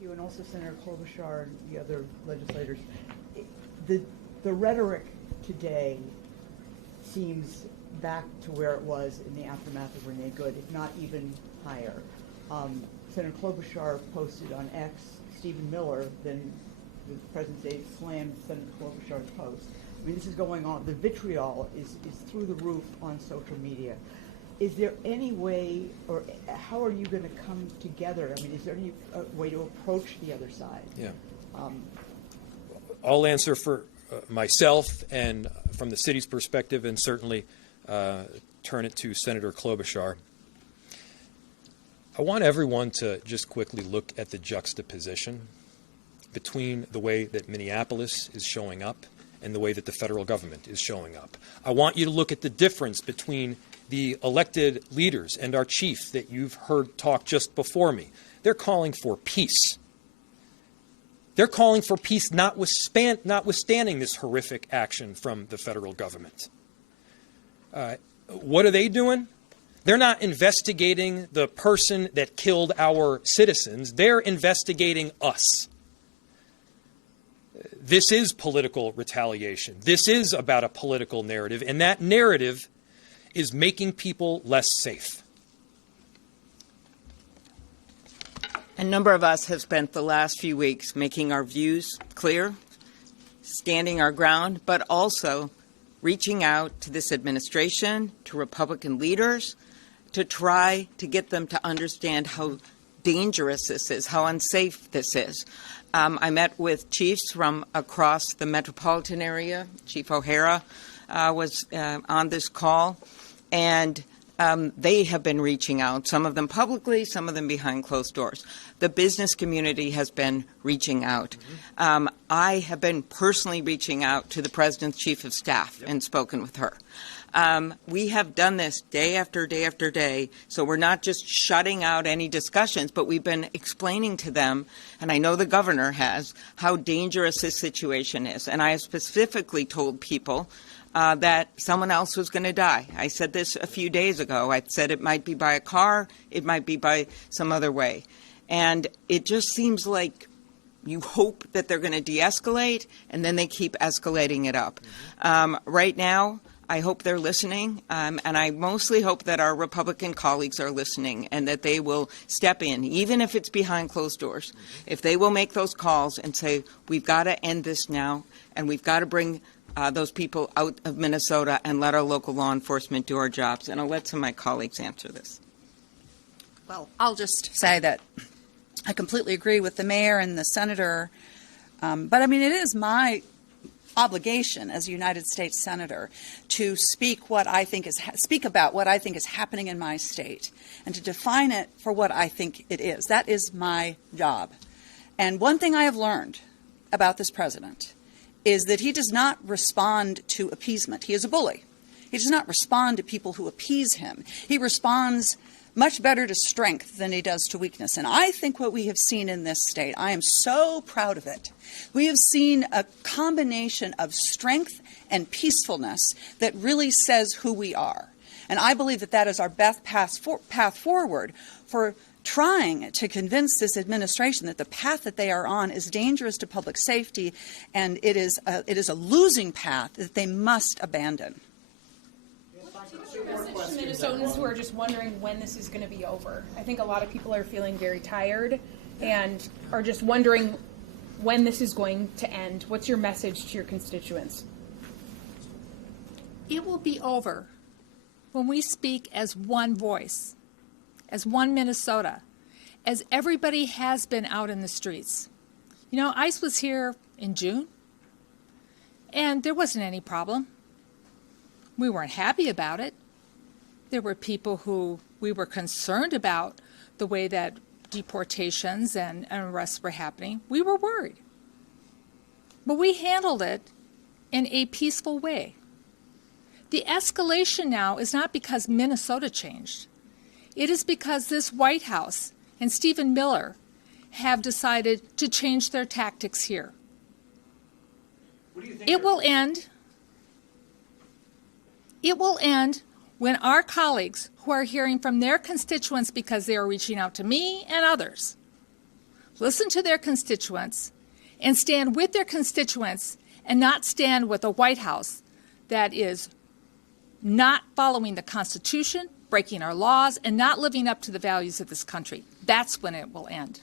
you, and also Senator Klobuchar and the other legislators, the rhetoric today seems back to where it was in the aftermath of Renee Good, if not even higher. Senator Klobuchar posted on X, Stephen Miller, then the President slammed Senator Klobuchar's post. I mean, this is going on. The vitriol is through the roof on social media. Is there any way, or how are you going to come together? I mean, is there any way to approach the other side? Yeah. I'll answer for myself and from the city's perspective, and certainly turn it to Senator Klobuchar. I want everyone to just quickly look at the juxtaposition between the way that Minneapolis is showing up and the way that the federal government is showing up. I want you to look at the difference between the elected leaders and our chief that you've heard talk just before me. They're calling for peace. They're calling for peace notwithstanding this horrific action from the federal government. What are they doing? They're not investigating the person that killed our citizens. They're investigating us. This is political retaliation. This is about a political narrative, and that narrative is making people less safe. A number of us have spent the last few weeks making our views clear, standing our ground, but also reaching out to this administration, to Republican leaders, to try to get them to understand how dangerous this is, how unsafe this is. I met with chiefs from across the metropolitan area. Chief O'Hara was on this call, and they have been reaching out, some of them publicly, some of them behind closed doors. The business community has been reaching out. I have been personally reaching out to the President's Chief of Staff and spoken with her. We have done this day after day after day, so we're not just shutting out any discussions, but we've been explaining to them, and I know the governor has, how dangerous this situation is. And I have specifically told people that someone else was going to die. I said this a few days ago. I said it might be by a car, it might be by some other way. And it just seems like you hope that they're going to de-escalate, and then they keep escalating it up. Right now, I hope they're listening, and I mostly hope that our Republican colleagues are listening and that they will step in, even if it's behind closed doors. If they will make those calls and say, we've got to end this now, and we've got to bring those people out of Minnesota and let our local law enforcement do our jobs. And I'll let some of my colleagues answer this. Well, I'll just say that I completely agree with the mayor and the senator. But, I mean, it is my obligation as a United States Senator to speak about what I think is happening in my state and to define it for what I think it is. That is my job. And one thing I have learned about this president is that he does not respond to appeasement. He is a bully. He does not respond to people who appease him. He responds much better to strength than he does to weakness. And I think what we have seen in this state, I am so proud of it. We have seen a combination of strength and peacefulness that really says who we are. And I believe that that is our best path forward for trying to convince this administration that the path that they are on is dangerous to public safety, and it is a losing path that they must abandon. Minnesotans who are just wondering when this is going to be over. I think a lot of people are feeling very tired and are just wondering when this is going to end. What's your message to your constituents? It will be over when we speak as one voice, as one Minnesota, as everybody has been out in the streets. You know, ICE was here in June, and there wasn't any problem. We weren't happy about it. There were people who we were concerned about the way that deportations and arrests were happening. We were worried. But we handled it in a peaceful way. The escalation now is not because Minnesota changed. It is because this White House and Stephen Miller have decided to change their tactics here. It will end. It will end when our colleagues who are hearing from their constituents because they are reaching out to me and others listen to their constituents, and stand with their constituents and not stand with a White House that is not following the Constitution, breaking our laws, and not living up to the values of this country. That's when it will end.